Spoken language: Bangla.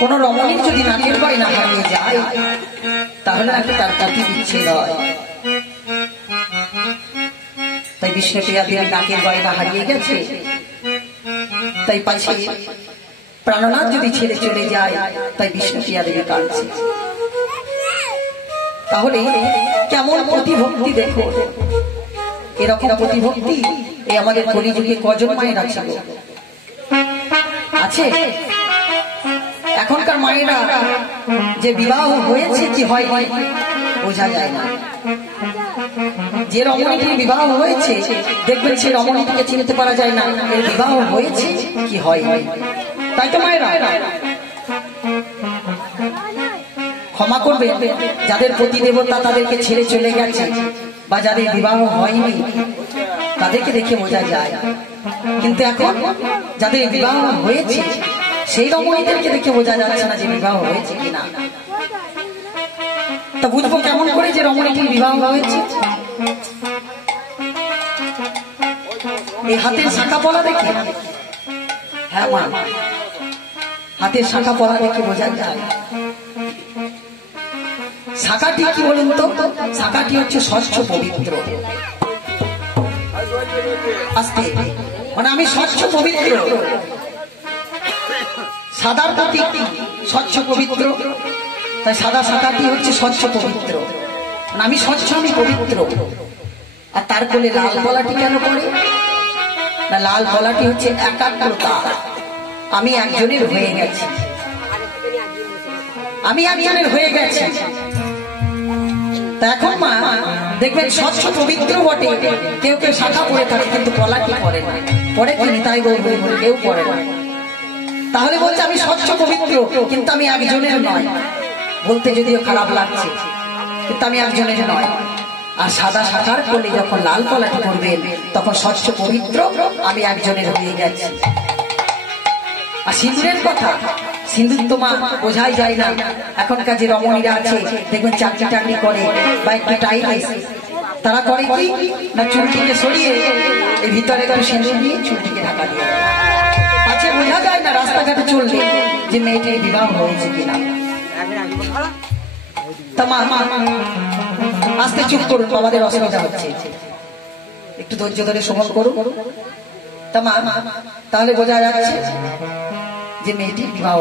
কোন রমণীর যদি নাকের গয়না হারিয়ে যায় তাহলে নাকি তার পতি বিচ্ছেদ হয়। তাই বিষ্ণুপ্রিয়া দেবী নাকের গয়না হারিয়ে গেছে, তাই পাছে প্রাণনাথ যদি ছেড়ে চলে যায়, তাই বিষ্ণুপ্রিয়া দেবী কাঁদছে। তাহলে কেমন প্রতিভক্তি দেখো, এরকম প্রতিভক্তি এই আমাদের কলিযুগে কজন মায়ের আছে? আছে? এখনকার মায়েরা যে বিবাহ হয়েছে কি হয় বোঝা যায় না। যে রমণীটির বিবাহ হয়েছে দেখবেন সে রমণীটিকে চিনতে পারা যায় না, এর বিবাহ হয়েছে কি হয়। তাই তো মায়েরা ক্ষমা করবে যাদের প্রতি দেবতা তাদেরকে ছেড়ে চলে গেছে বা যাদের বিবাহ হয়নি তাদেরকে দেখে বোঝা যায়, কিন্তু এখন যাদের বিবাহ হয়েছে সেই রমণীদেরকে দেখে বোঝা যাচ্ছে না যে বিবাহ হয়েছে কিনা। তা বুঝবো কেমন করে যে রমণীটির বিবাহ হয়েছে? এই হাতের শাখা পলা দেখে, হ্যাঁ মা, হাতের শাখা পলা দেখে বোঝা যায়। শাখাটি কি বলুন তো? শাখাটি হচ্ছে স্বচ্ছ পবিত্র। আস্তে মানে আমি স্বচ্ছ পবিত্র, সাদার প্রতি স্বচ্ছ পবিত্র, তাই সাদা শাখাটি হচ্ছে স্বচ্ছ পবিত্র, মানে আমি স্বচ্ছ, আমি পবিত্র। আর তার কোলে লাল কলাটি কেন পড়ে না? লাল কলাটি হচ্ছে একাগ্রতা, আমি একজনের হয়ে গেছি, আমি একজনের হয়ে গেছি। তা এখন মা দেখবেন স্বচ্ছ পবিত্র বটে, কেউ কেউ শাখা পড়ে থাকে কিন্তু কলাটি পড়ে না। পড়ে কি নিতাই গৌর কেউ পড়ে না। তাহলে বলছে আমি স্বচ্ছ পবিত্র কিন্তু আমি একজনের নয়, বলতে যদিও খারাপ লাগছে কিন্তু আমি একজনের নয়। আর সাদা শাখার কোলে যখন লাল কলাটি পড়বেন তখন স্বচ্ছ পবিত্র আমি একজনের হয়ে গেছি। আর সিঁদুরের কথা, সিঁদুর তো মা বোঝাই যায় না। এখনকার যে রমণীরা আছে দেখবেন চাকরি টাকরি করে বা একটু টাইট, তারা করে কি না চুলটিকে সরিয়ে এই ভিতরে একটু সিঁদুর দিয়ে চুলটিকে ঢাকা দিয়ে, পাছে বোঝা যায় না রাস্তাঘাটে চললে যে মেয়েটির বিবাহ হয়েছে কিনা। তা মা আস্তে চুপ করুন, বাবাদের অসুবিধা হচ্ছে, একটু ধৈর্য ধরে শ্রবণ করুন। তা মা তাহলে বোঝা যাচ্ছে যে মেয়েটির বিবাহ